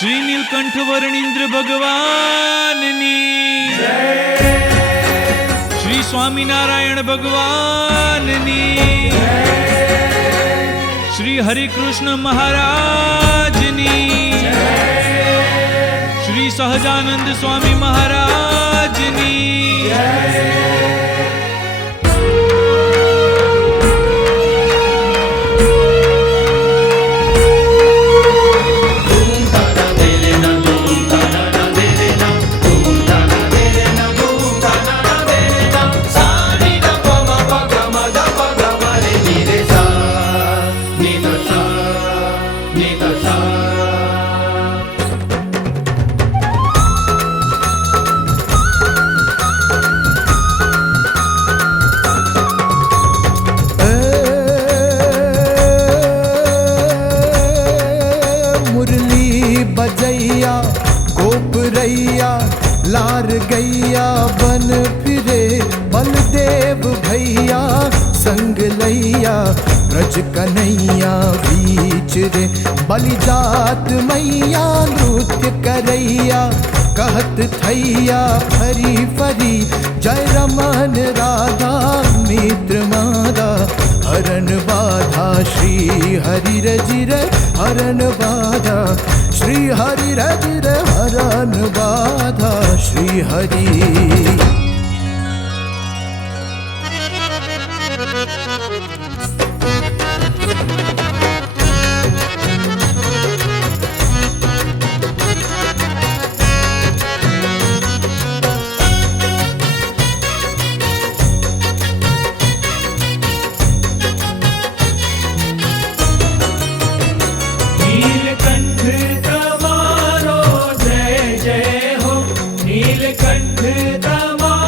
श्री नीलकंठ वर्णींद्र भगवाननी श्री स्वामीनारायण भगवाननी श्री हरिकृष्ण महाराजनी श्री सहजानंद स्वामी महाराजनी बजैया गोपरैया लार गैया बन फिरे बलदेव भैया संग लैया ब्रज कन्हैया बीच रे बलिजात मैया नृत्य करैया कहत थैया फरी फरी जय रमन राधा मित्र मादा हरण बाधा श्री हरि रजिर हरण बाधा श्री हरि रजिर हरण बाधा श्री हरि। नीलकंठ तमारो जय जय हो, नीलकंठ तमारो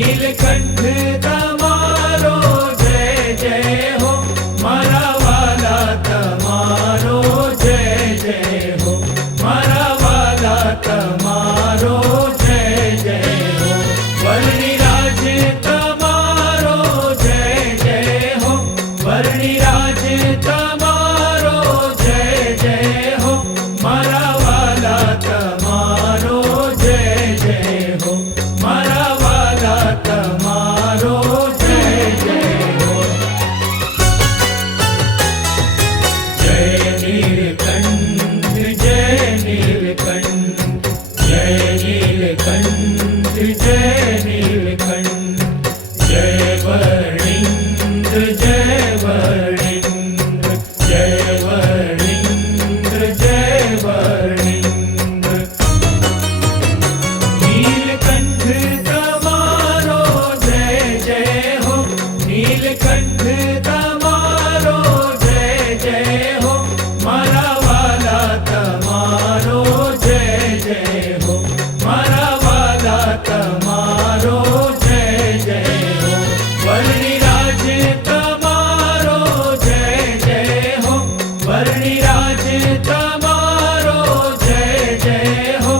નીલકંઠ તમારો જય જય હો મારા વાલા તમારો જય જય હો મારા વાલા તમારો જય જય હો વર્ણિરાજ તમારો જય જય હો વર્ણિરાજ તમારો જય જય હો મારા વાલા તમારો જય જય હો મારા વાલા તમારો જય જય હો જય નીલકંઠ જય નીલકંઠ જય નીલકંઠ જય નીલકંઠ જય વર્ણિન્દ્ર જય વર્ણિન્દ્ર જય વર્ણિન્દ્ર જય વર્ણિન્દ્ર નીલકંઠ તમારો જય જય હો નીલકંઠ તમારો જય જય હો મારા વાલા તમારો જય જય હો મારા વાલા તમારો જય જય હો વર્ણિરાજ તમારો જય જય હો વર્ણિરાજ તમારો જય જય હો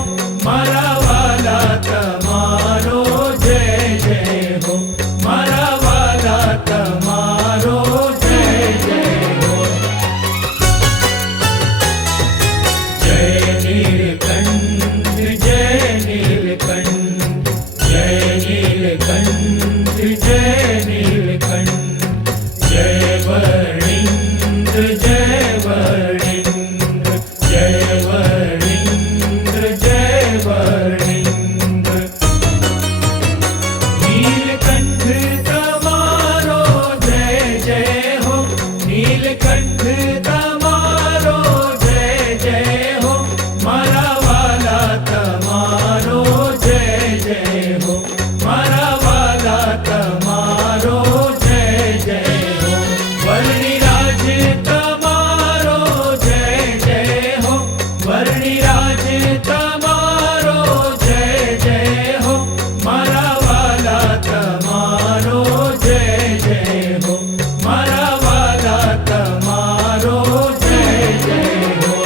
મારા વાલા તમારો જય જય હો મારા વાલા તમારો જય જય હો જય નીલકંઠ જય નીલકંઠ જય નીલકંઠ જય નીલકંઠ જય વર્ણિન્દ્ર જય વર્ણિન્દ્ર જય વર્ણિન્દ્ર જય વર્ણિન્દ્ર નીલકંઠ તમારો જય જય હો નીલકંઠ તમારો જય જય હો મારા વાલા તમારો જય જય હો મારા વાલા તમારો જય જય હો વર્ણિરાજ તમારો જય જય હો વર્ણિરાજ તમારો જય જય હો મારા વાલા તમારો જય જય હો મારા વાલા તમારો જય જય હો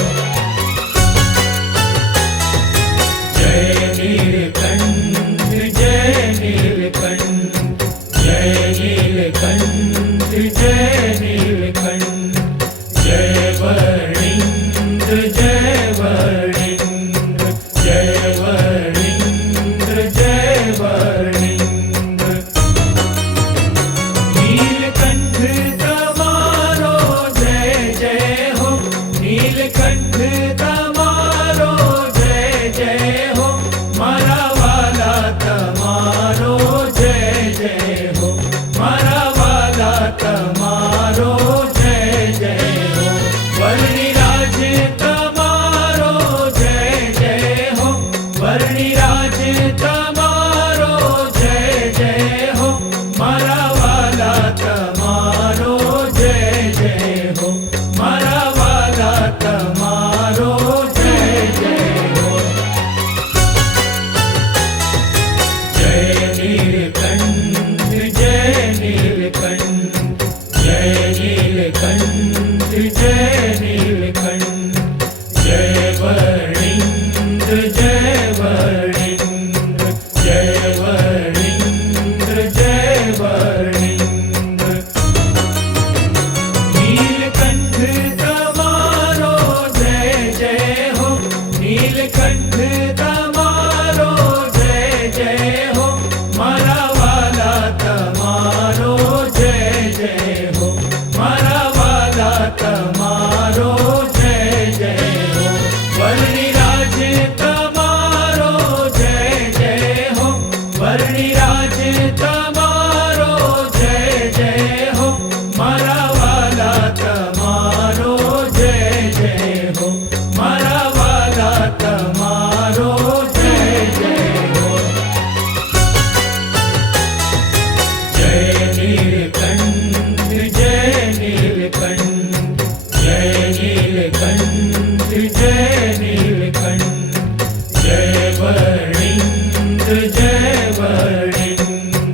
જય નીલકંઠ જય નીલકંઠ જય નીલકંઠ જય નીલકંઠ જય વર્ણિન્દ્ર જય વર્ણિન્દ્ર જય વર્ણિન્દ્ર જય વર્ણિન્દ્ર નીલકંઠ તમારો જય જય હો નીલકંઠ તમારો જય જય હો મારા વાલા તમારો જય જય હો મારા વાલા તમારો જય જય હો વર્ણિરાજ તમારો જય જય હો વર્ણિરાજ તમારો જય જય હો મારા વાલા તમારો જય જય હો મારા વાલા તમારો જય જય હો જય નીલકંઠ જય નીલકંઠ જય નીલકંઠ જય નીલકંઠ જય વર્ણિન્દ્ર જય વર્ણિન્દ્ર જય વર્ણિન્દ્ર જય વર્ણિન્દ્ર નીલકંઠ તમારો જય જય હો નીલકંઠ તમારો જય જય હો મારા વાલા તમારો જય જય હો મારા વાલા તમારો જય જય હો વર્ણિરાજ તમારો જય જય હો વર્ણિરાજ તમારો જય જય હો મારા વાલા તમારો જય જય હો મારા વાલા તમારો જય જય હો જય નીલકંઠ જય નીલકંઠ જય નીલકંઠ જય નીલકંઠ જય વર્ણિન્દ્ર જય વર્ણિન્દ્ર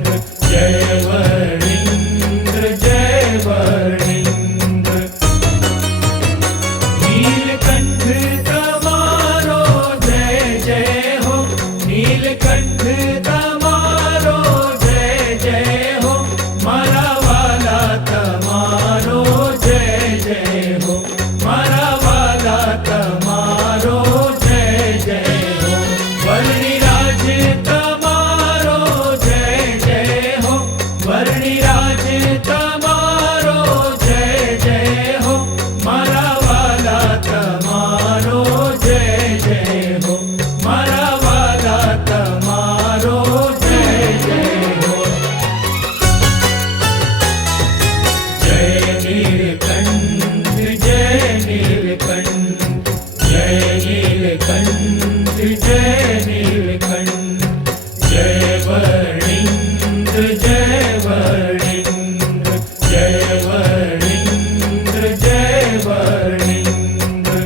जय वर्णिंद्र जय वर्णिंद्र जय वर्णिंद्र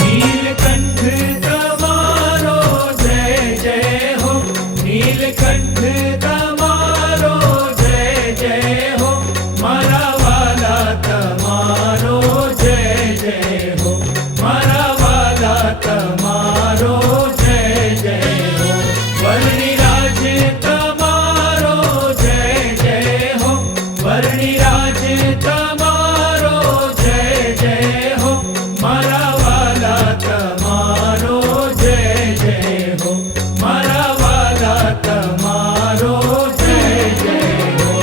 नीलकंठ तमारो जय जय हो नीलकंठ तमारो जय जय हो मारा वाला तमारो जय जय हो मारा वाला तमारो जय जय हो वर्णिराज तमारो जय जय हो वर्णिराज तमारो जय जय हो मारा वाला तमारो जय जय हो मारा वाला तमारो जय जय हो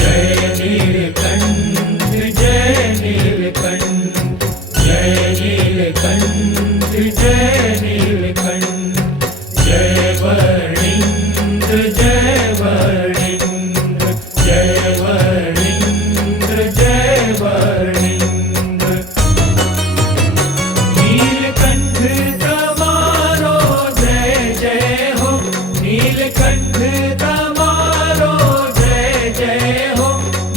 जय नीलकंठ जय नीलकंठ जय नीलकंठ जय नीलकंठ जय वर्णिंद्र जय वर्णिंद्र जय वर्णिंद्र जय वर्णिंद्र नीलकंठ तमारो जय जय हो नीलकंठ तमारो जय जय हो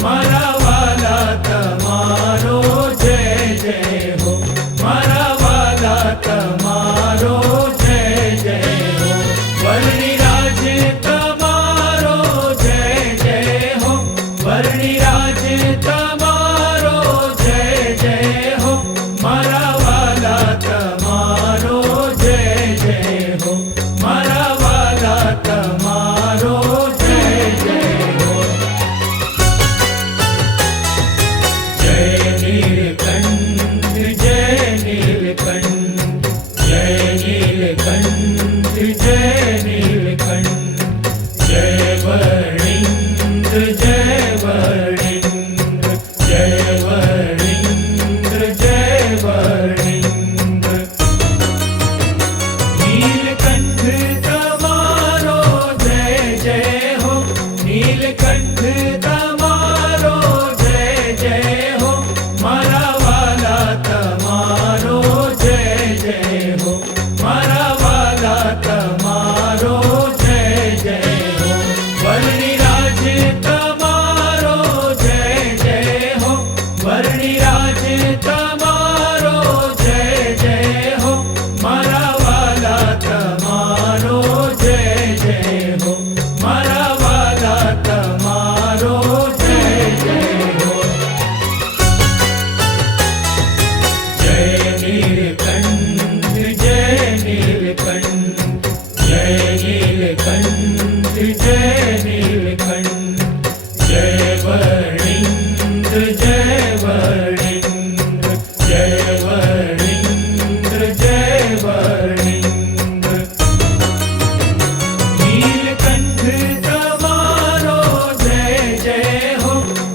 मारा वाला तमारो जय जय हो मारा वाला तमारो जय जय हो वर्णिराज तमारो जय जय हो वर्णिराज तमारो जय जय हो मारा वाला तमारो जय जय हो मारा वाला तमारो जय जय हो जय नीलकंठ जय नीलकंठ जय नीलकंठ जय नीलकंठ जय वर्णिंद्र जय वर्णिंद्र जय वर्णिंद्र जय वर्णिंद्र नीलकंठ तमारो जय जय हो नीलकंठ तमारो जय जय हो मारा वाला तमारो जय जय हो मारा वाला तमारो जय जय हो वर्णिराज तमारो जय जय हो वर्णिराज तमारो जय जय हो मारा वाला तमारो जय जय हो मारा वाला तमारो जय जय हो जय नीलकंठ जय नीलकंठ जय नीलकंठ जय नीलकंठ जय वर्णिंद्र जय वर्णिंद्र जय वर्णिंद्र जय वर्णिंद्र नीलकंठ तमारो जय जय हो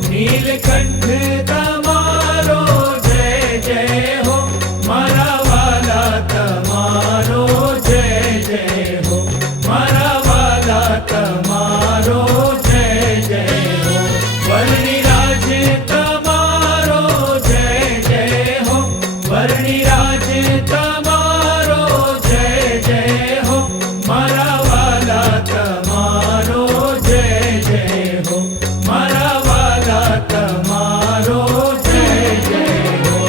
नीलकंठ तमारो जय जय हो मारा वाला तमारो जय जय हो मारा वाला तमारो जय जय हो वर्णिराज तमारो जय जय हो वर्णिराज तमारो जय जय हो मारा वाला तमारो जय जय हो मारा वाला तमारो जय जय हो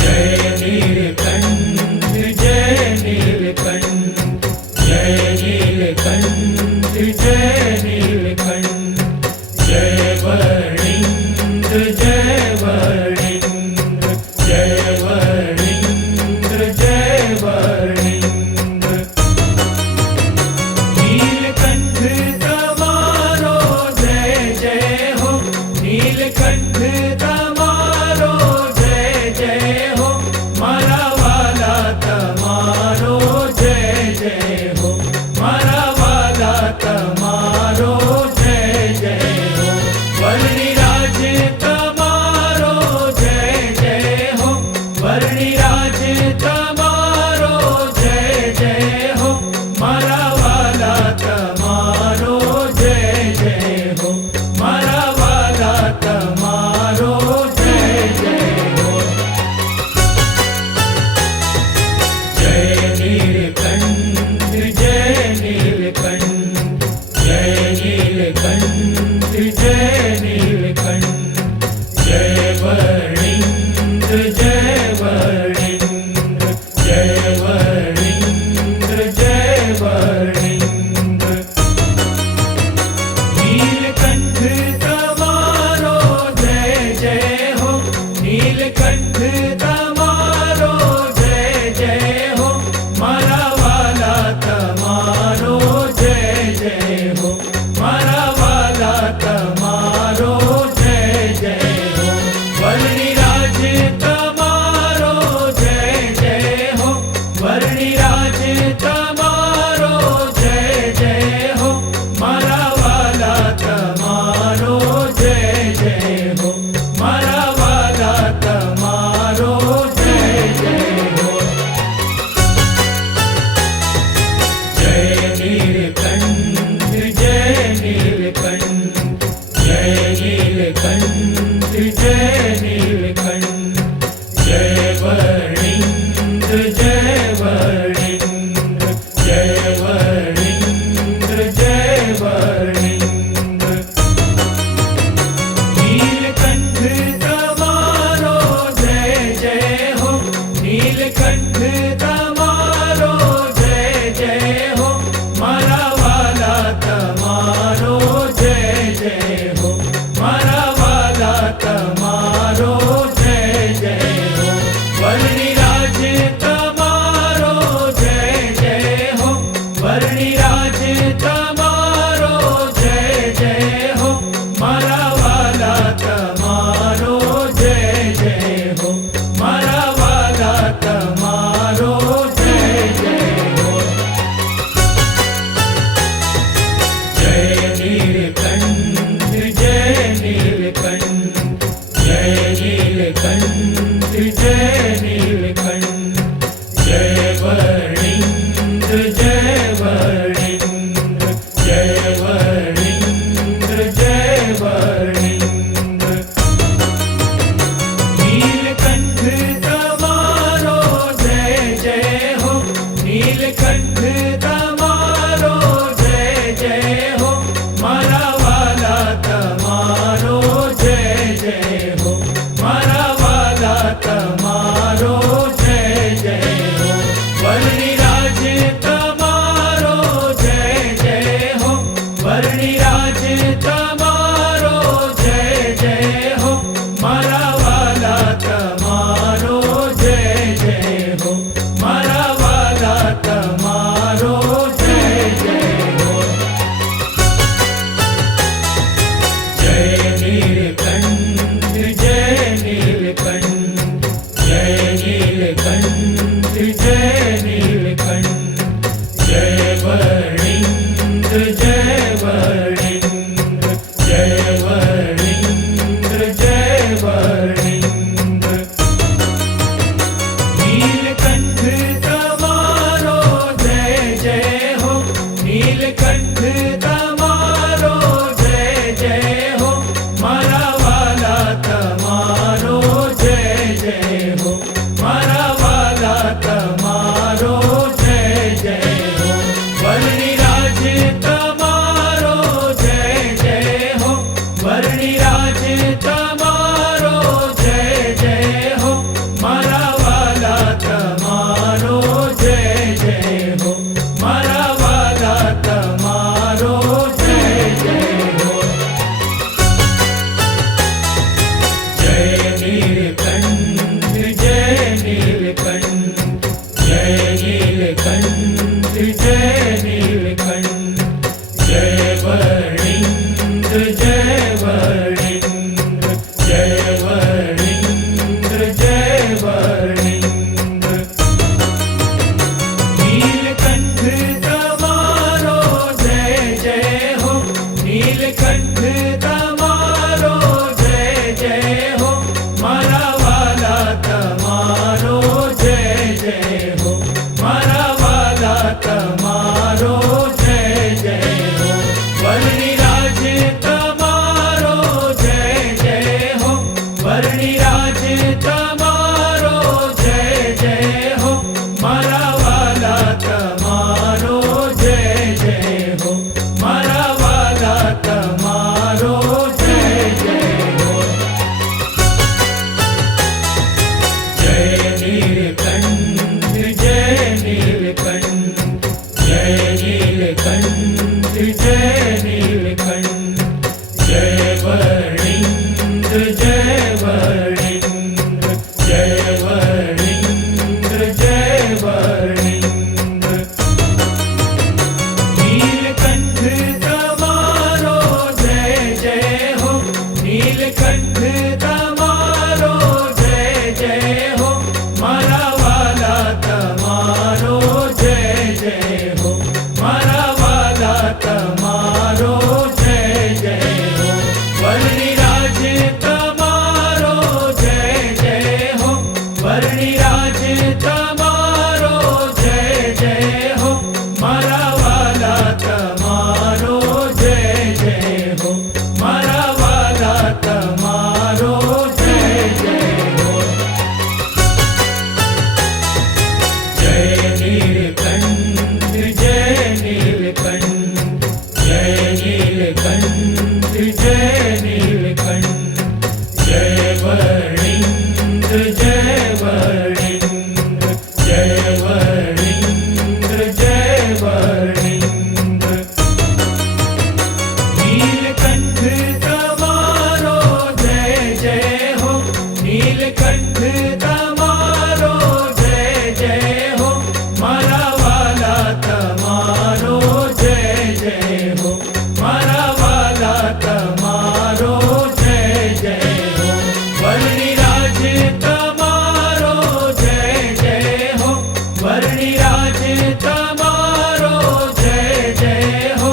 जय नीलकंठ जय नीलकंठ जय नीलकंठ जय नीलकंठ जय वर्णिंद्र जय वर्णिंद्र जय वर्णिंद्र जय वर्णिंद्र नीलकंठ तमारो जय जय हो नीलकंठ तमारो जय जय हो मारा वाला तमारो जय जय हो मारा वाला तमारो जय जय हो वर्णिराज तमारो जय जय हो वर्णिराज तमारो વર્ણિરાજ તમારો જય જય હો મારા વાલા તમારો જય જય હો મારા વાલા તમારો જય જય હો જય નીલકંઠ જય નીલકંઠ જય નીલકંઠ જય નીલકંઠ જય વર્ણિન્દ્ર જય વર્ણિન્દ્ર જય વર્ણિન્દ્ર જય વર્ણિન્દ્ર નીલકંઠ તમારો જય જય હો નીલકંઠ તમારો જય જય હો મારા વાલા તમારો જય જય હો મારા વાલા તમારો જય જય હો વર્ણિરાજ તમારો જય જય હો વર્ણિરાજ તમારો જય જય હો મારા વાલા તમારો જય જય હો મારા વાલા તમારો જય જય હો જય નીલકંઠ જય નીલકંઠ જય નીલકંઠ જય નીલકંઠ જય વર્ણિન્દ્ર જય વર્ણિન્દ્ર જય વર્ણિન્દ્ર જય વર્ણિન્દ્ર નીલકંઠ તમારો જય જય હો નીલકંઠ તમારો જય જય હો મારા વાલા તમારો જય જય હો મારા વાલા તમારો જય જય હો વર્ણિરાજ તમારો જય જય હો વર્ણિરાજ તમારો જય જય હો મારા વાલા તમારો જય જય હો મારા વાલા તમારો જય જય હો જય નીલકંઠ જય નીલકંઠ જય નીલકંઠ જય નીલકંઠ જય વર્ણિન્દ્ર જય વર્ણિન્દ્ર જય વર્ણિન્દ્ર જય વર્ણિન્દ્ર નીલકંઠ તમારો જય જય હો નીલકંઠ તમારો જય જય હો મારા વાલા તમારો જય જય હો મારા વાલા તમારો જય જય હો વર્ણિરાજ તમારો જય જય હો વર્ણિરાજ તમારો જય જય હો મારા વાલા તમારો જય જય હો મારા વાલા તમારો જય જય હો જય નીલકંઠ જય નીલકંઠ જય નીલકંઠ જય નીલકંઠ જય વર્ણિન્દ્ર જય વર્ણિન્દ્ર જય વર્ણિન્દ્ર જય વર્ણિન્દ્ર નીલકંઠ તમારો જય જય હો નીલકંઠ તમારો જય જય હો મારા વાલા તમારો જય જય હો મારા વાલા તમારો જય જય હો વર્ણિરાજ તમારો જય જય હો વર્ણિરાજ તમારો જય જય હો મારા વાલા તમારો જય જય હો મારા વાલા તમારો જય જય હો જય નીલકંઠ જય નીલકંઠ જય વર્ણિરાજ તમારો જય જય હો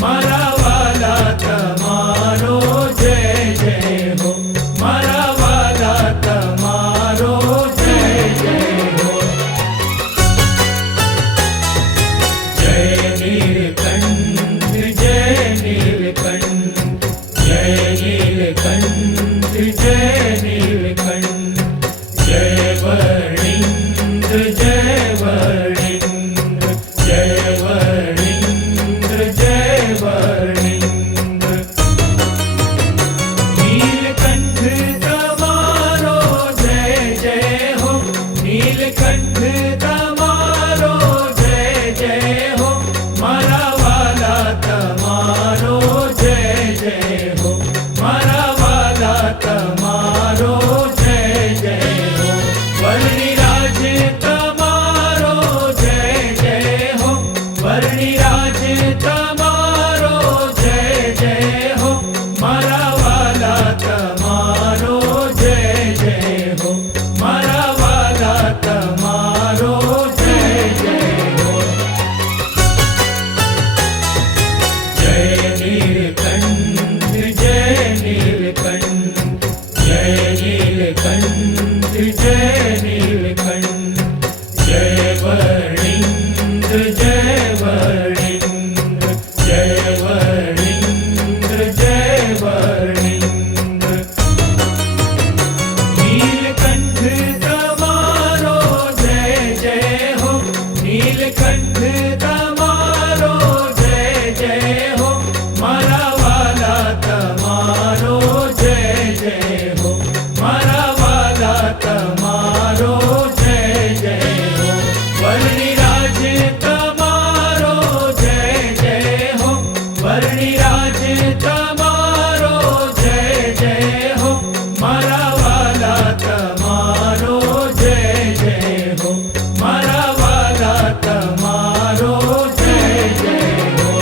મારા વાલા તમારો જય જય હો મારા વાલા તમારો જય જય હો જય નીલકંઠ જય નીલકંઠ જય નીલકંઠ જય નીલકંઠ જય વર્ણિન્દ્ર જય વર્ણિન્દ્ર જય વર્ણિન્દ્ર જય વર્ણિન્દ્ર નીલકંઠ તમારો જય જય હો નીલકંઠ તમારો જય જય હો મારા વાલા તમારો જય જય હો મારા વાલા તમારો જય જય હો વર્ણિરાજ તમારો જય જય હો વર્ણિરાજ તમારો જય જય હો મારા વાલા તમારો જય જય હો મારા વાલા તમારો જય જય હો જય નીલકંઠ જય નીલકંઠ જય નીલકંઠ જય નીલકંઠ જય વર્ણિન્દ્ર જય વર્ણિન્દ્ર જય વર્ણિન્દ્ર જય વર્ણિન્દ્ર નીલકંઠ તમારો જય જય હો નીલકંઠ તમારો જય જય હો મારા વાલા તમારો જય જય હો મારા વાલા તમારો જય જય હો વર્ણિરાજ તમારો જય જય હો વર્ણિરાજ તમારો જય જય હો મારા વાલા તમારો જય જય હો મારા વાલા તમારો જય જય હો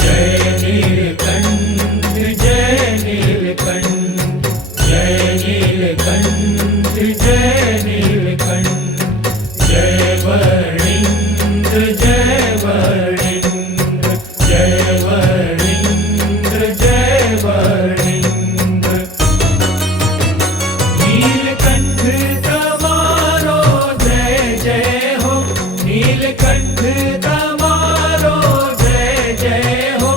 જય નીલકંઠ જય નીલકંઠ જય નીલકંઠ જય નીલકંઠ જય વર્ણિન્દ્ર જય વર્ણિન્દ્ર જય વર્ણિન્દ્ર જય વર્ણિન્દ્ર નીલકંઠ તમારો જય જય હો નીલકંઠ તમારો જય જય હો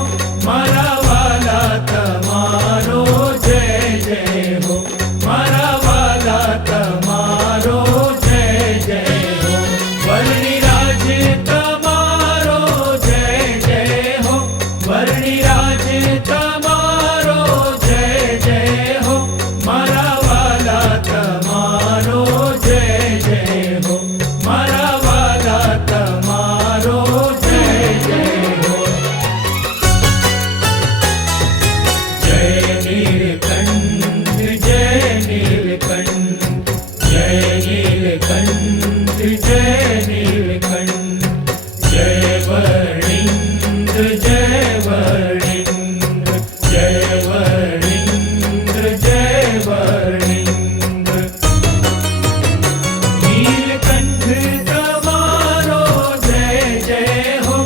મારા વાલા તમારો જય જય હો મારા વાલા તમારો જય જય હો વર્ણિરાજ તમારો જય જય હો વર્ણિરાજ તમારો જય જય હો મારા વાલા તમારો જય જય હો મારા વાલા તમારો જય જય હો જય નીલકંઠ જય નીલકંઠ જય નીલકંઠ જય નીલકંઠ જય વર્ણિન્દ્ર જય વર્ણિન્દ્ર જય વર્ણિન્દ્ર જય વર્ણિન્દ્ર નીલકંઠ તમારો જય જય હો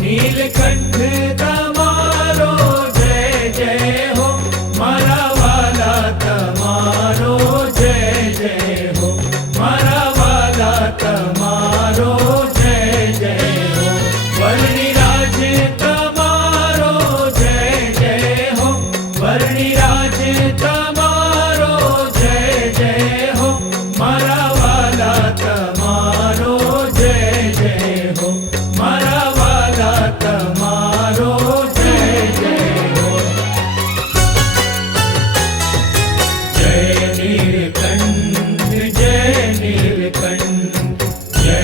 નીલકંઠ તમારો જય જય હો મારા વાલા તમારો જય જય હો મારા વાલા તમારો જય જય હો વર્ણિરાજ તમારો જય જય હો વર્ણિરાજ તમારો જય જય હો મારા વાલા તમારો જય જય હો મારા વાલા તમારો જય જય હો જય નીલકંઠ જય નીલકંઠ જય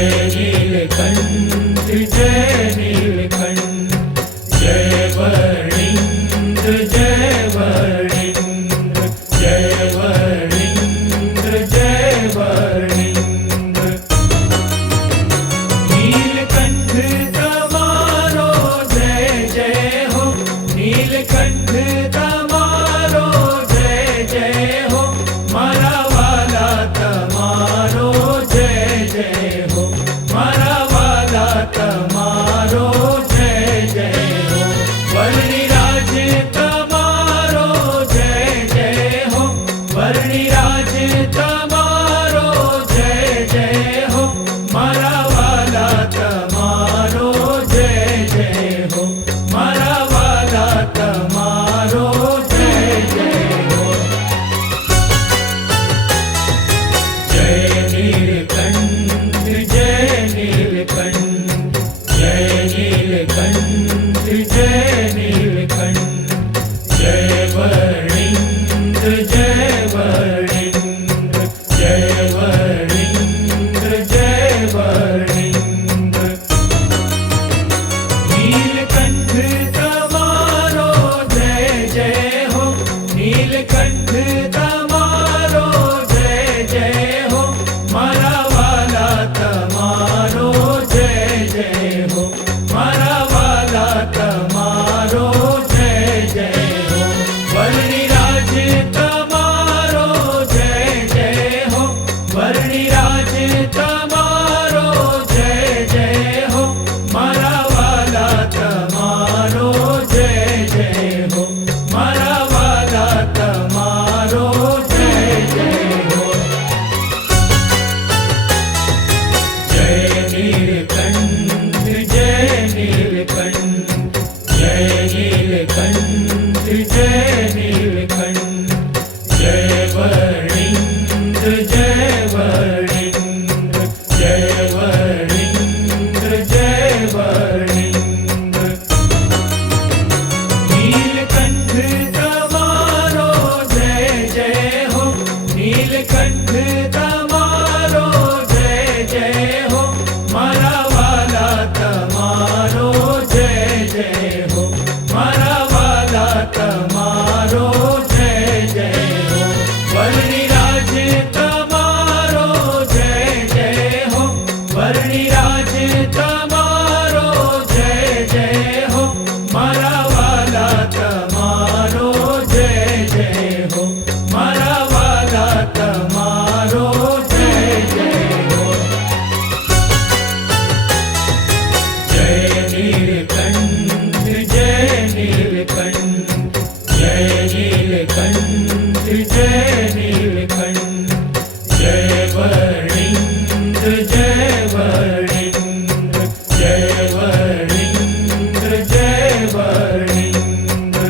जय वर्णिंद्र जय वर्णिंद्र जय वर्णिंद्र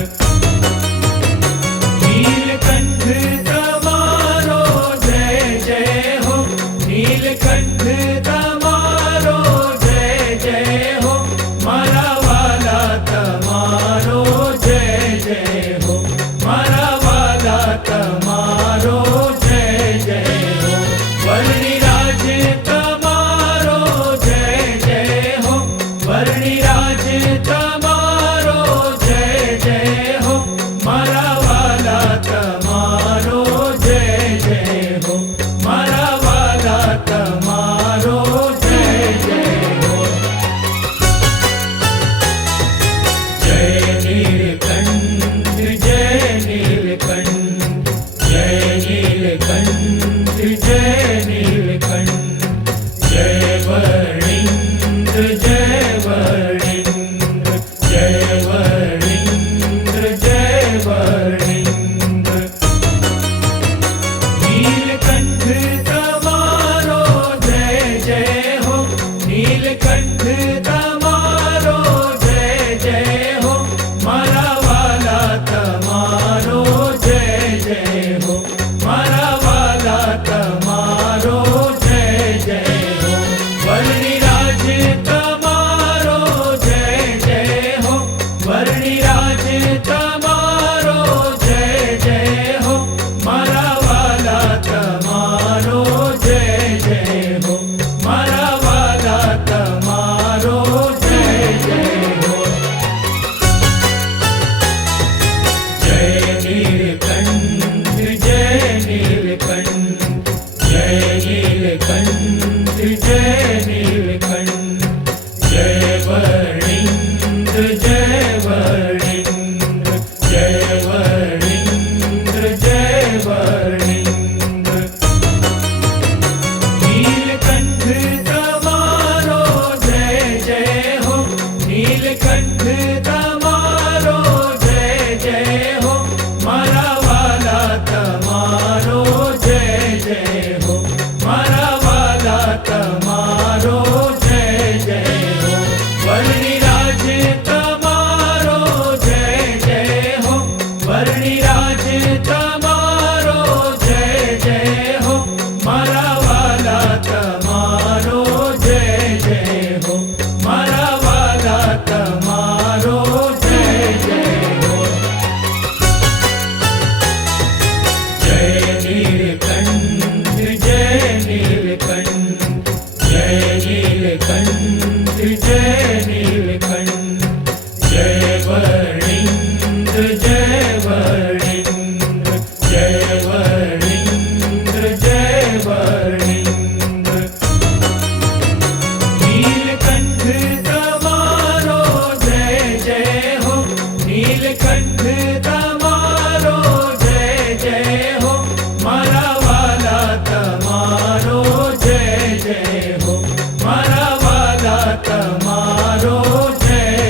नीलकंठ तमारो जय जय हो नीलकंठ तमारो जय जय हो मारा वाला तमारो जय जय हो मारा वाला तमारो जय जय हो वर्णिराज तमारो जय जय हो वर्णिराज तमारो जय जय हो मारा वाला तमारो जय जय हो मारा वाला तमारो जय जय हो जय नीलकंठ जय नीलकंठ जय नीलकंठ जय नीलकंठ जय वर्णिंद्र जय वर्णिंद्र जय वर्णिंद्र जय वर्णिंद्र नीलकंठ तमारो जय जय हो नीलकंठ तमारो जय जय हो मारा वाला तमारो जय जय हो मारा वाला तमारो जय जय हो वर्णिराज तमारो जय जय हो वर्णिराज तमारो जय जय हो मारा वाला तमारो जय जय हो मारा वाला तमारो जय जय हो जय नीलकंठ जय नीलकंठ जय नीलकंठ जय नीलकंठ जय वर्णिंद्र जय वर्णिंद्र जय वर्णिंद्र जय वर्णिंद्र नीलकंठ तमारो जय जय हो नीलकंठ तमारो जय जय हो मारा वाला तमारो जय जय हो मारा वाला तमारो जय जय हो वर्णिराज तमारो जय जय हो वर्णिराज तमारो जय जय हो मारा वाला तमारो जय जय हो मारा वाला तमारो जय जय हो जय नीलकंठ जय नीलकंठ जय नीलकंठ जय नीलकंठ जय वर्णिंद्र जय वर्णिंद्र जय वर्णिंद्र जय वर्णिंद्र नीलकंठ तमारो जय जय हो नीलकंठ तमारो जय जय हो मारा वाला तमारो जय जय हो मारा वाला तमारो जय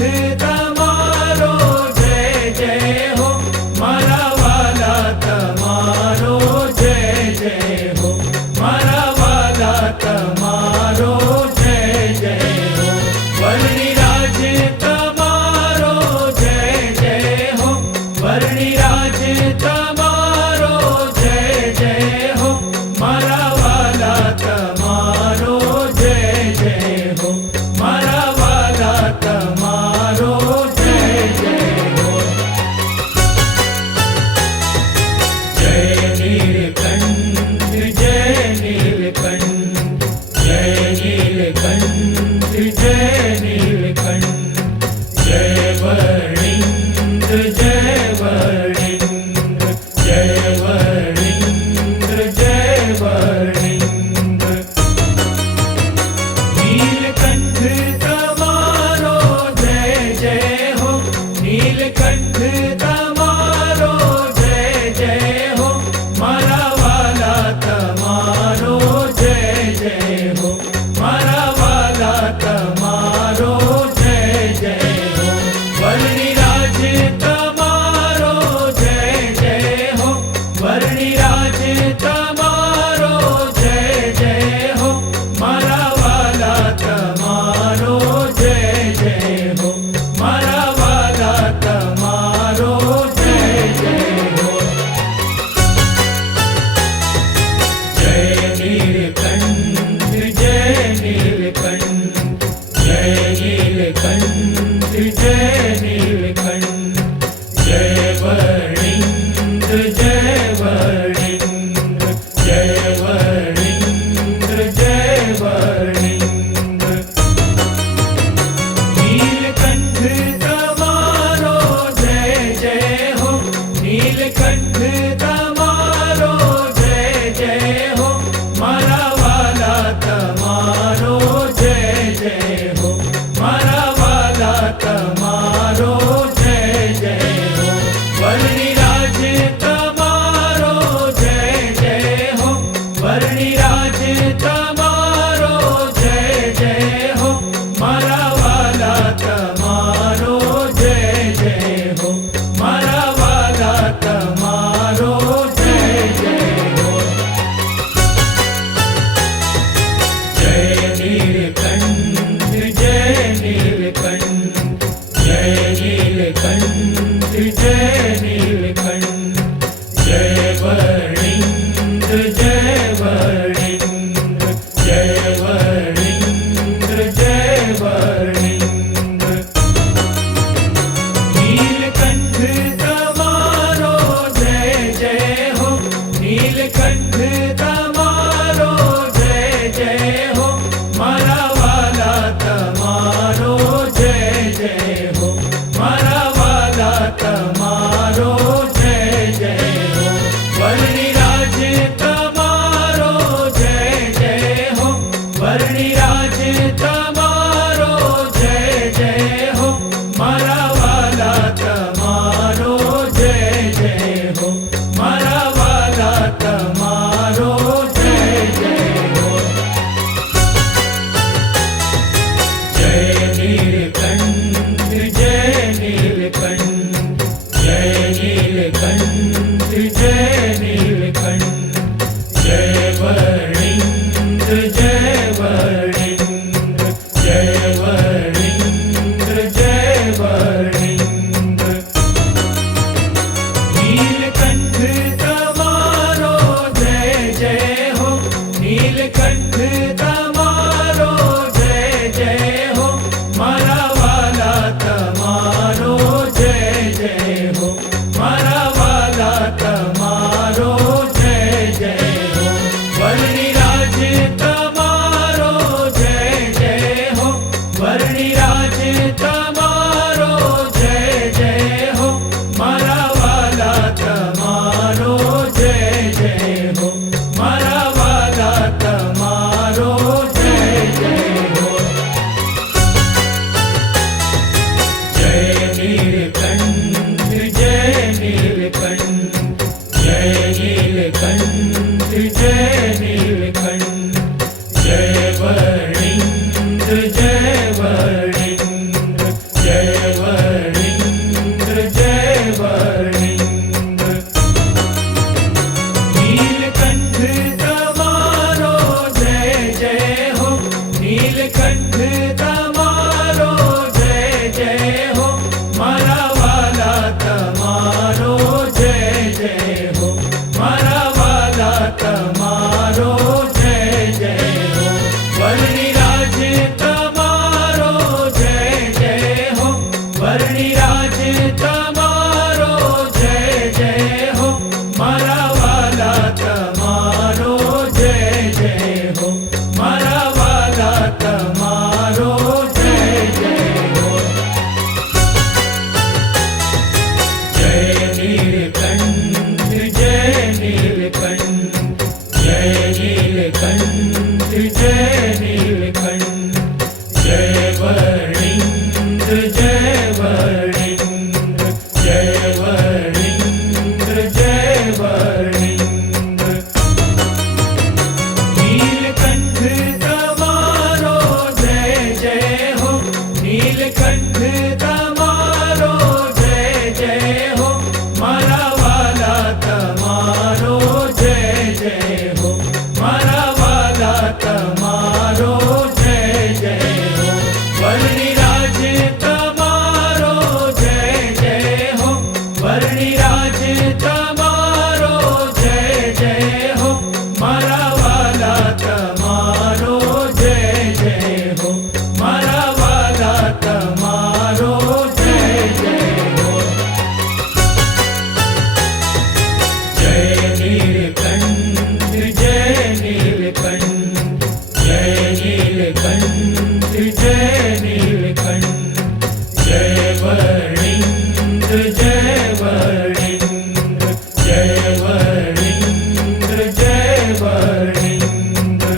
તમારો જય જય હો મારા વાલા તમારો જય જય હો મારા વાલા તમારો જય જય હો વર્ણિરાજ તમારો જય જય હો વર્ણિરાજ તમારો જય જય હો મારા વાલા તમારો જય જય હો મારા વાલા તમારો જય જય હો જય નીલકંઠ જય નીલકંઠ જય નીલકંઠ જય નીલકંઠ જય વર્ણિન્દ્ર જય વર્ણિન્દ્ર જય વર્ણિન્દ્ર જય વર્ણિન્દ્ર નીલકંઠ તમારો જય જય હો નીલકંઠ તમારો જય જય હો મારા વાલા તમારો જય જય હો મારા વાલા તમારો જય જય હો વર્ણિરાજ તમારો જય જય હો વર્ણિરાજ તમારો જય જય હો મારા વાલા તમારો જય જય હો મારા વાલા તમારો જય જય હો જય નીલકંઠ જય નીલકંઠ જય નીલકંઠ જય નીલકંઠ જય વર્ણિન્દ્ર જય વર્ણિન્દ્ર જય વર્ણિન્દ્ર જય વર્ણિન્દ્ર નીલકંઠ તમારો જય જય હો નીલકંઠ તમારો જય જય હો મારા વાલા તમારો જય જય હો મારા વાલા તમારો જય જય હો વર્ણિરાજ તમારો જય જય હો વર્ણિરાજ તમારો જય જય હો મારા વાલા તમારો જય જય હો મારા વાલા તમારો જય જય હો જય નીલકંઠ જય નીલકંઠ જય નીલકંઠ જય નીલકંઠ જય વર્ણિન્દ્ર જય વર્ણિન્દ્ર જય વર્ણિન્દ્ર જય વર્ણિન્દ્ર નીલકંઠ તમારો જય જય હો નીલકંઠ તમારો જય જય હો મારા વાલા તમારો જય જય હો મારા વાલા તમારો જય જય હો વર્ણિરાજ તમારો જય જય હો વર્ણિરાજ તમારો જય જય હો મારા વાલા તમારો જય જય હો મારા વાલા તમારો જય જય હો જય નીલકંઠ જય નીલકંઠ જય નીલકંઠ જય નીલકંઠ જય વર્ણિન્દ્ર જય વર્ણિન્દ્ર જય વર્ણિન્દ્ર જય વર્ણિન્દ્ર નીલકંઠ તમારો જય જય હો નીલકંઠ તમારો જય જય હો મારા વાલા તમારો જય જય હો મારા વાલા તમારો જય જય હો વર્ણિરાજ તમારો જય જય હો વર્ણિરાજ તમારો વર્ણિરાજ તમારો જય જય હો મારા વાલા તમારો જય જય હો મારા વાલા તમારો જય જય હો જય નીલકંઠ જય નીલકંઠ જય નીલકંઠ જય નીલકંઠ જય વર્ણિન્દ્ર જય વર્ણિન્દ્ર જય વર્ણિન્દ્ર જય વર્ણિન્દ્ર નીલકંઠ તમારો જય જય હો નીલકંઠ તમારો જય જય હો મારા વાલા તમારો જય જય હો મારા વાલા તમારો જય જય હો વર્ણિરાજ તમારો જય જય હો વર્ણિરાજ તમારો જય જય હો મારા વાલા તમારો જય જય હો મારા વાલા તમારો જય જય હો જય નીલકંઠ જય નીલકંઠ જય નીલકંઠ જય નીલકંઠ જય વર્ણિન્દ્ર જય વર્ણિન્દ્ર જય વર્ણિન્દ્ર જય વર્ણિન્દ્ર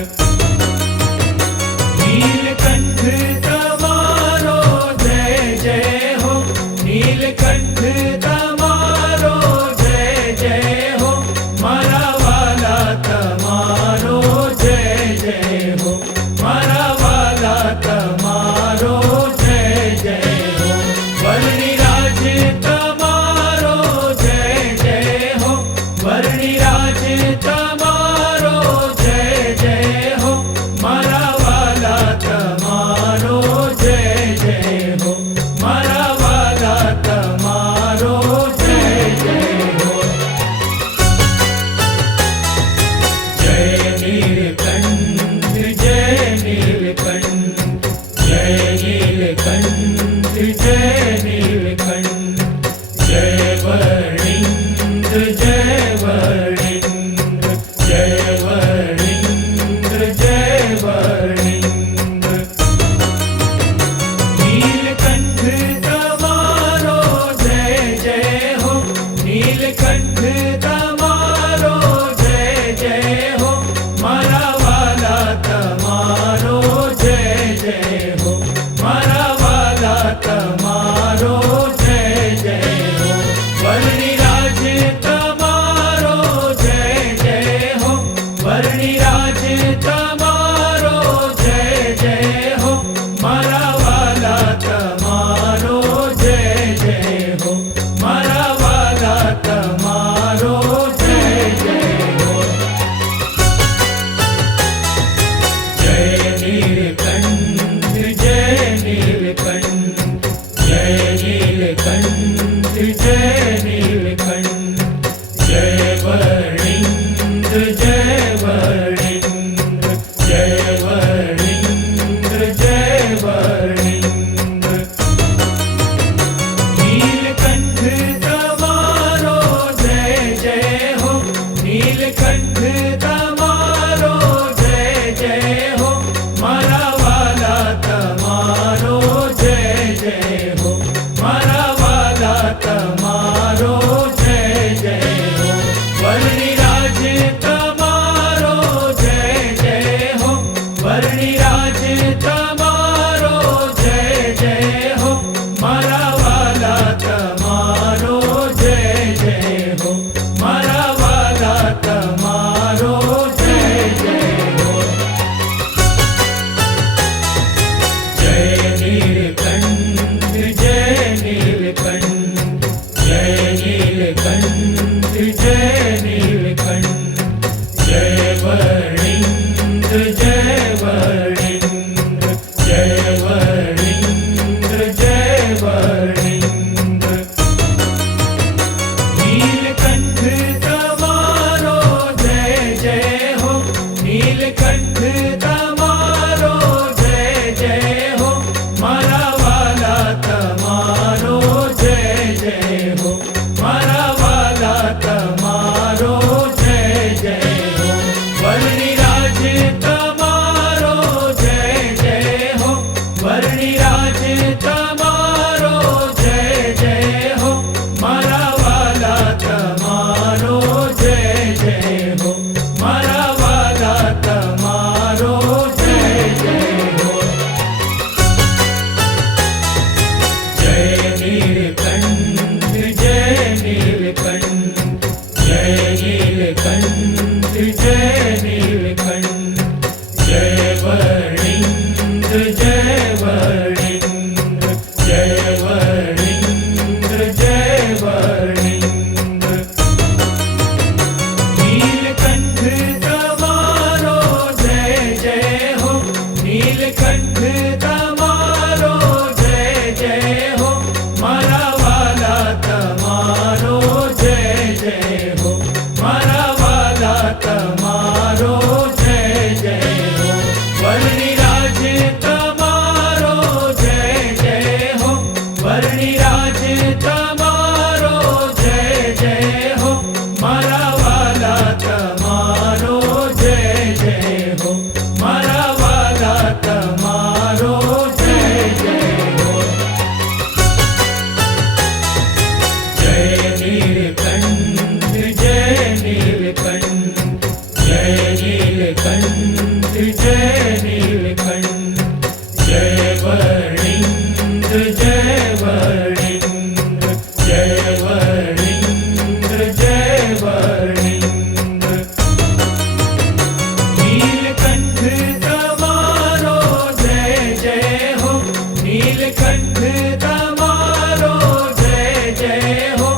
નીલકંઠ તમારો જય જય હો નીલકંઠ તમારો જય જય હો મારા વાલા તમારો જય જય હો મારા વાલા તમારો જય જય હો વર્ણિરાજ તમારો જય જય હો વર્ણિરાજ તમારો જય જય હો મારા વાલા તમારો જય જય હો મારા વાલા તમારો જય જય હો જય નીલકંઠ જય નીલકંઠ જય નીલકંઠ જય નીલકંઠ જય વર્ણિન્દ્ર જય વર્ણિન્દ્ર જય વર્ણિન્દ્ર જય વર્ણિન્દ્ર નીલકંઠ તમારો જય જય હો નીલકંઠ તમારો જય જય હો મારા વાલા તમારો જય જય હો મારા વાલા તમારો જય જય હો વર્ણિરાજ તમારો જય જય હો વર્ણિરાજ તમારો જય જય હો મારા વાલા તમારો જય જય હો મારા વાલા તમારો જય જય હો જય નીલકંઠ જય નીલકંઠ જય નીલકંઠ જય નીલકંઠ જય વર્ણિન્દ્ર જય વર્ણિન્દ્ર જય વર્ણિન્દ્ર જય વર્ણિન્દ્ર નીલકંઠ તમારો જય જય હો નીલકંઠ તમારો જય જય હો મારા વાલા તમારો જય જય હો મારા વાલા તમારો જય जय हो मारा वाला तमारो जय जय हो वर्णिराज तमारो जय जय हो वर्णिराज तमारो जय जय हो मारा वाला तमारो जय जय हो मारा वाला तमारो जय जय हो जय नीलकंठ जय नीलकंठ जय नीलकंठ जय नीलकंठ जय वर्णिंद्र जय वर्णिंद्र जय वर्णिंद्र जय वर्णिंद्र नीलकंठ तमारो जय जय हो नीलकंठ तमारो जय जय हो मारा वाला तमारो जय जय हो मारा वाला तमारो जय जय हो वर्णिराज तमारो जय जय हो वर्णिराज तमारो जय जय हो मारा वाला तमारो जय जय हो मारा वाला तमारो जय जय हो जय नीलकंठ जय नीलकंठ जय नीलकंठ जय नीलकंठ जय वर्णिंद्र जय वर्णिंद्र जय वर्णिंद्र जय वर्णिंद्र नीलकंठ तमारो जय जय हो नीलकंठ तमारो जय जय हो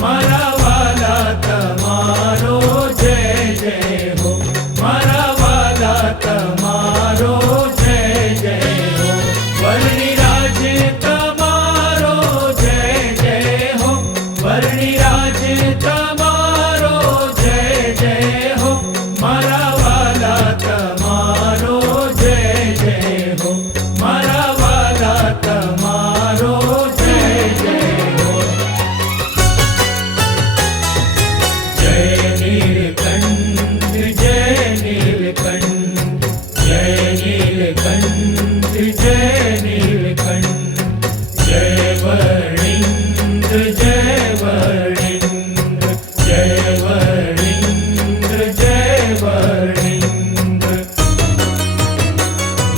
मारा वाला तमारो जय जय हो मारा वाला तमारो जय जय हो वर्णिराज तमारो जय जय हो वर्णिराज तमारो जय जय हो मारा वाला तमारो जय जय हो मारा वाला तमारो जय जय हो जय नीलकंठ जय नीलकंठ जय नीलकंठ जय नीलकंठ जय वर्णिंद्र जय वर्णिंद्र जय वर्णिंद्र जय वर्णिंद्र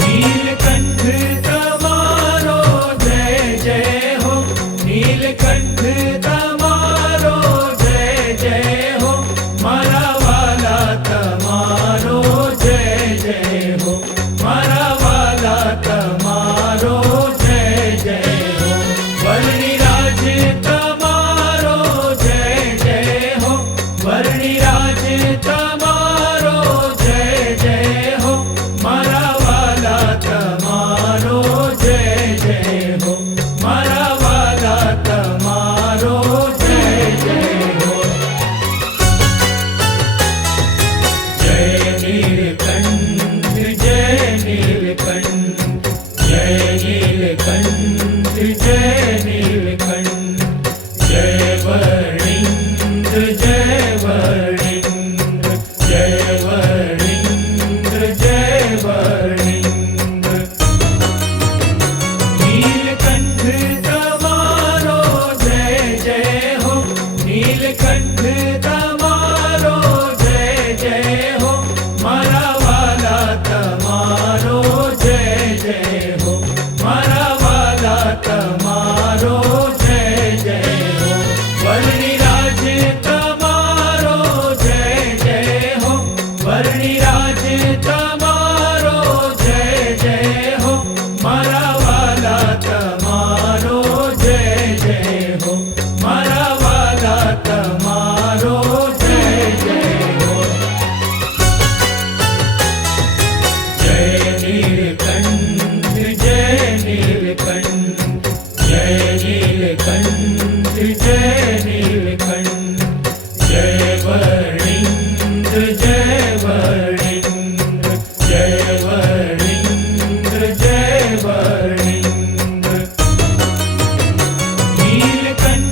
नीलकंठ तमारो जय जय हो नीलकंठ तमारो जय जय हो मारा वाला तमारो जय जय हो मारा वाला तमारो जय जय हो वर्णिराज तमारो जय जय हो वर्णिराज तमारो जय जय हो मारा वाला तमारो जय जय हो मारा वाला तमारो जय जय हो जय नीलकंठ जय नीलकंठ जय नीलकंठ जय नीलकंठ जय वर्णिंद्र जय वर्णिंद्र जय वर्णिंद्र जय वर्णिंद्र नीलकंठ तमारो जय जय हो नीलकंठ तमारो जय जय हो मारा वाला तमारो जय जय हो मारा वाला तमारो जय जय हो वर्णिराज तमारो जय जय हो वर्णिराज तमारो जय जय हो मारा वाला तमारो जय जय हो मारा वाला तमारो जय जय हो जय नीलकंठ जय नीलकंठ जय नीलकंठ जय नीलकंठ जय वर्णिंद्र जय वर्णिंद्र जय वर्णिंद्र जय वर्णिंद्र नीलकंठ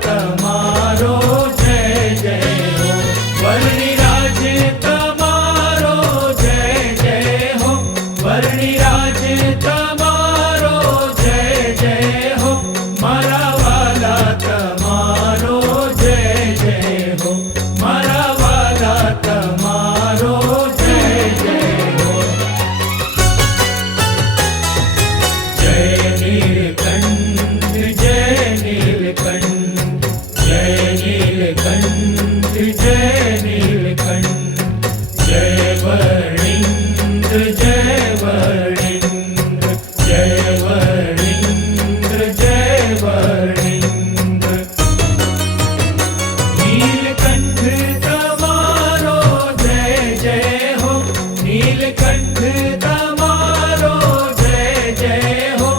તમારો જય જય હો વર્ણિરાજ તમારો જય જય હો વર્ણિરાજ તમારો જય જય હો મારા વાલા તમારો જય જય હો મારા વાલા તમારો જય જય હો જય નીલકંઠ જય નીલકંઠ જય નીલકંઠ જય નીલકંઠ જય વર્ણિન્દ્ર જય વર્ણિન્દ્ર જય વર્ણિન્દ્ર જય વર્ણિન્દ્ર નીલકંઠ તમારો જય જય હો નીલકંઠ તમારો જય જય હો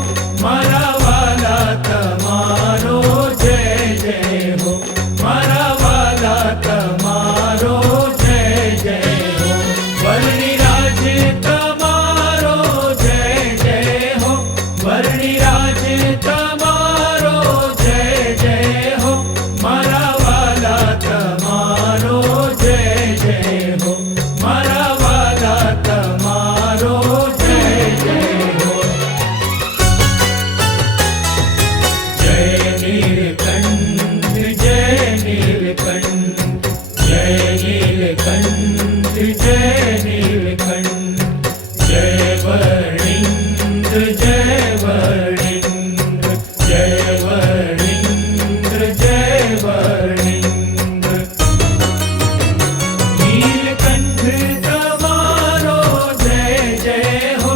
મારા વાલા તમારો જય જય હો મારા વાલા તમારો જય જય હો વર્ણિરાજ તમારો જય જય હો વર્ણિરાજ તમારો જય જય હો મારા વાલા તમારો જય જય હો મારા વાલા તમારો જય જય હો જય નીલકંઠ જય નીલકંઠ જય નીલકંઠ જય નીલકંઠ જય વર્ણિન્દ્ર જય વર્ણિન્દ્ર જય વર્ણિન્દ્ર જય વર્ણિન્દ્ર નીલકંઠ તમારો જય જય હો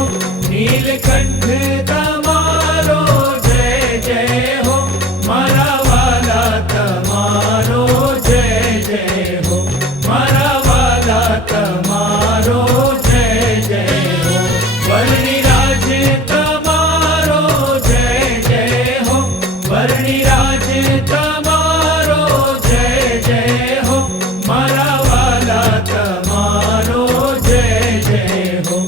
નીલકંઠ તમારો જય જય હો મારા વાલા તમારો જય જય હો મારા વાલા તમારો જય જય હો વર્ણિરાજ તમારો જય જય હો વર્ણિરાજ તમારો જય જય હો મારા વાલા તમારો જય જય હો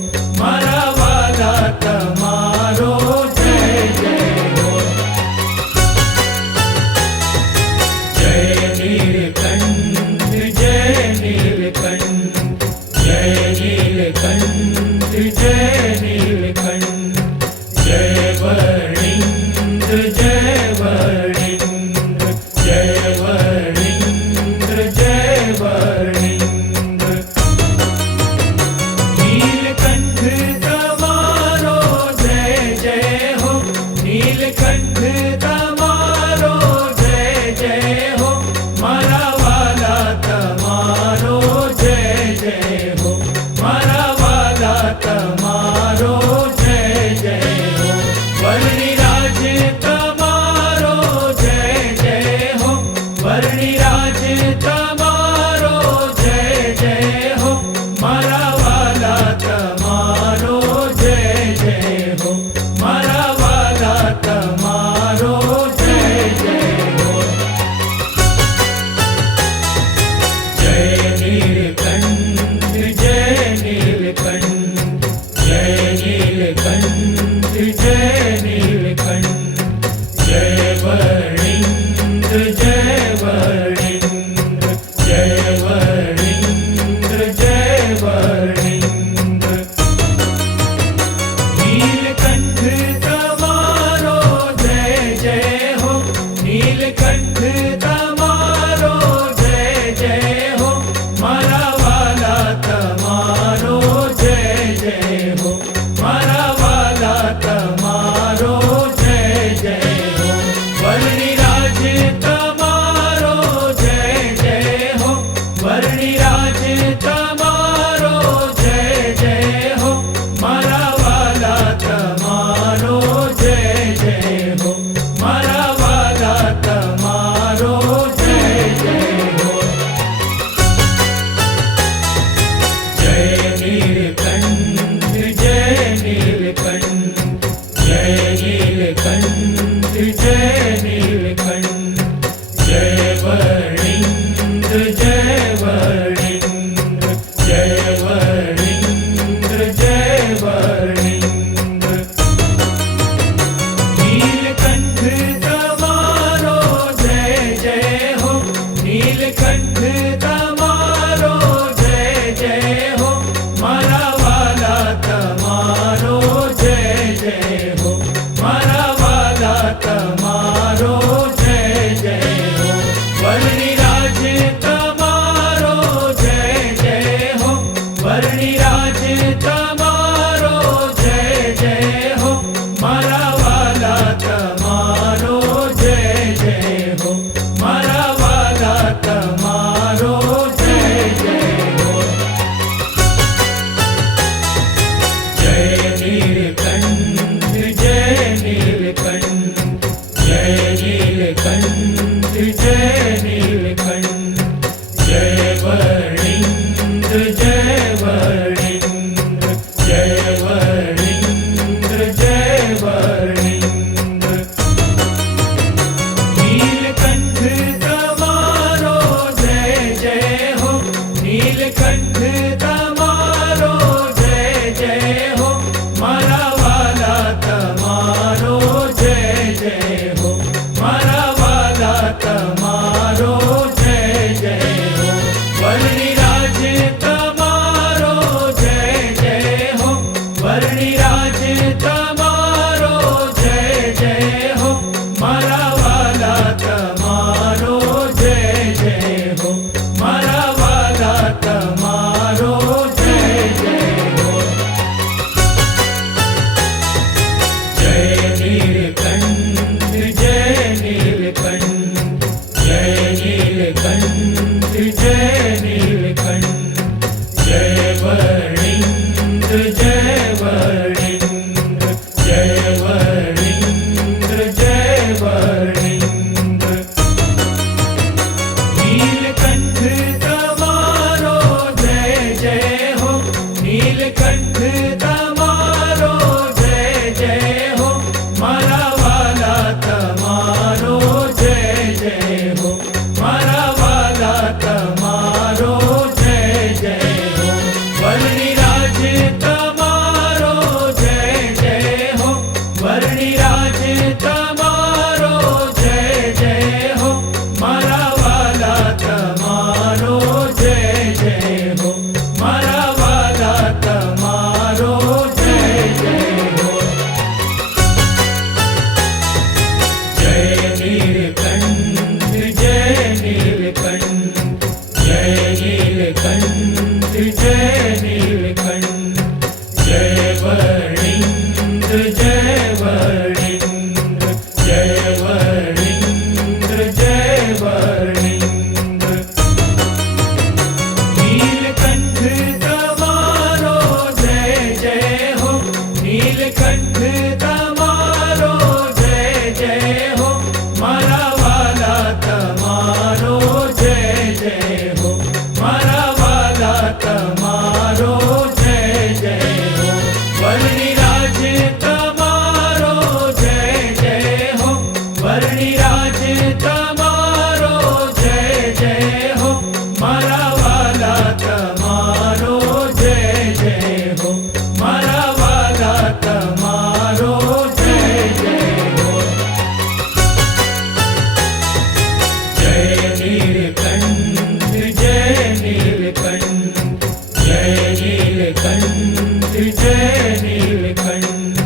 મારા વાલા તમારો જય જય હો જય નીલકંઠ જય નીલકંઠ જય નીલકંઠ જય નીલકંઠ જય વર્ણિન્દ્ર જય વર્ણિન્દ્ર જય વર્ણિન્દ્ર જય વર્ણિન્દ્ર નીલકંઠ તમારો જય જય હો નીલકંઠ તમારો જય જય હો મારા વાલા તમારો જય જય હો મારા વાલા તમારો જય જય હો વર્ણિરાજ તમારો જય જય હો વર્ણિરાજ તમારો જય જય હો મારા વાલા તમારો જય જય હો મારા વાલા તમારો જય જય હો જય નીલકંઠ જય નીલકંઠ જય નીલકંઠ જય નીલકંઠ જય વર્ણિન્દ્ર જય વર્ણિન્દ્ર જય વર્ણિન્દ્ર જય વર્ણિન્દ્ર નીલકંઠ તમારો જય જય હો નીલકંઠ તમારો જય જય હો મારા વાલા તમારો જય જય હો મારા વાલા તમારો જય જય હો વર્ણિરાજ તમારો જય જય હો વર્ણિરાજ તમારો જય જય હો મારા વાલા તમારો જય જય હો મારા વાલા તમારો जय नीलकंठ जय वर्णिंद्र जय वर्णिंद्र जय वर्णिंद्र जय वर्णिंद्र नीलकंठ तमारो जय जय हो नीलकंठ तमारो जय जय हो मारा वाला तमारो जय जय हो मारा वाला तमारो जय जय हो वर्णिराज तमारो जय जय हो वर्णिराज तमारो जय जय हो मारा वाला तमारो जय जय हो मारा वाला तमारो जय जय हो जय नीलकंठ जय नीलकंठ जय नीलकंठ जय नीलकंठ जय वर्णिंद्र जय वर्णिंद्र जय वर्णिंद्र जय वर्णिंद्र नीलकंठ तमारो जय जय हो नीलकंठ तमारो जय जय हो मारा वाला तमारो जय जय हो मारा वाला तमारो जय जय हो वर्णिराज तमारो जय जय हो वर्णिराज तमारो जय जय हो मारा वाला तमारो जय जय हो मारा वाला तमारो जय जय हो जय नीलकंठ जय नीलकंठ जय नीलकंठ जय नीलकंठ जय वर्णिंद्र जय वर्णिंद्र जय वर्णिंद्र जय वर्णिंद्र नीलकंठ तमारो जय जय हो नीलकंठ तमारो जय जय हो मारा वाला तमारो जय जय हो मारा वाला तमारो जय जय हो वर्णिराज तमारो जय जय हो वर्णिराज तमारो जय जय हो मारा वाला तमारो जय जय हो मारा वाला तमारो जय जय हो जय नीलकंठ जय नीलकंठ जय नीलकंठ जय नीलकंठ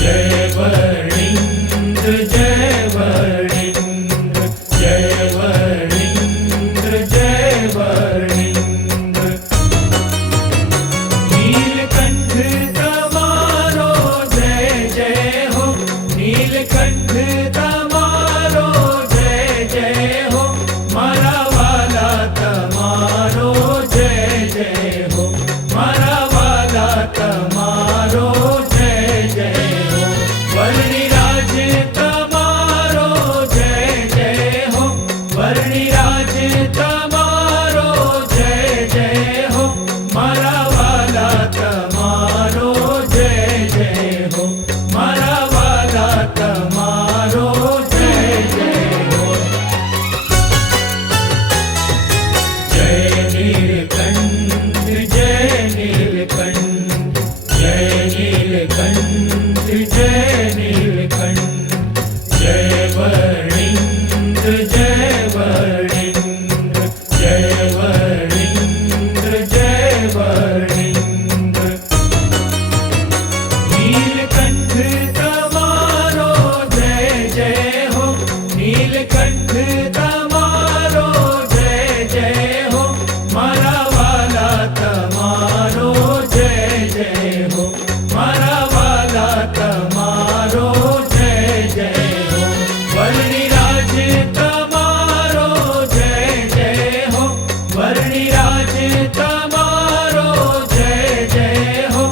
जय वर्णिंद्र जय वर्णिंद्र जय वर्णिंद्र जय वर्णिंद्र नीलकंठ तमारो जय जय हो नीलकंठ तमारो जय जय हो मारा वाला तमारो जय जय हो मारा वाला तमारो जय जय हो वर्णिराज तमारो जय जय हो वर्णिराज तमारो जय जय हो मारा वाला तमारो जय जय हो मारा वाला तमारो जय जय हो जय नीलकंठ जय नीलकंठ जय नीलकंठ जय नीलकंठ जय वर्णिंद्र जय वर्णिंद्र जय वर्णिंद्र जय वर्णिंद्र नीलकंठ तमारो जय जय हो नीलकंठ तमारो जय जय हो मारा वाला तमारो जय जय हो मारा वाला तमारो जय जय हो वर्णिराज तमारो जय जय हो वर्णिराज तमारो जय जय हो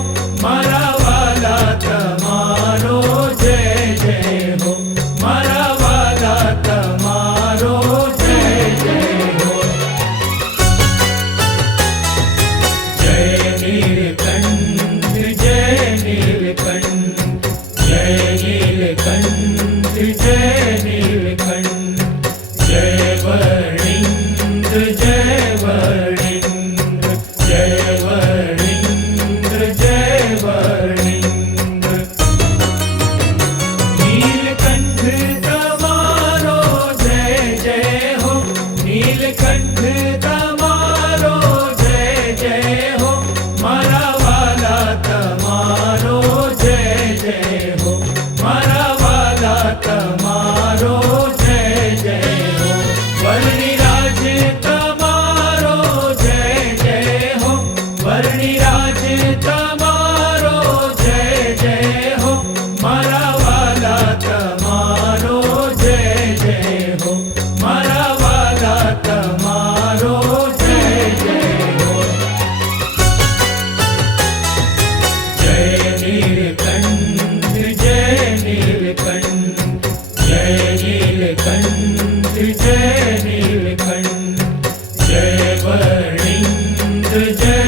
मारा वाला तमारो जय जय हो मारा वाला तमारो जय